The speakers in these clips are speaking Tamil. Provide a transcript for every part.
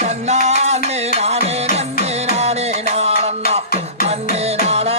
தன்னானே நானே நன்னே நானே நானே நானே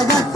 I got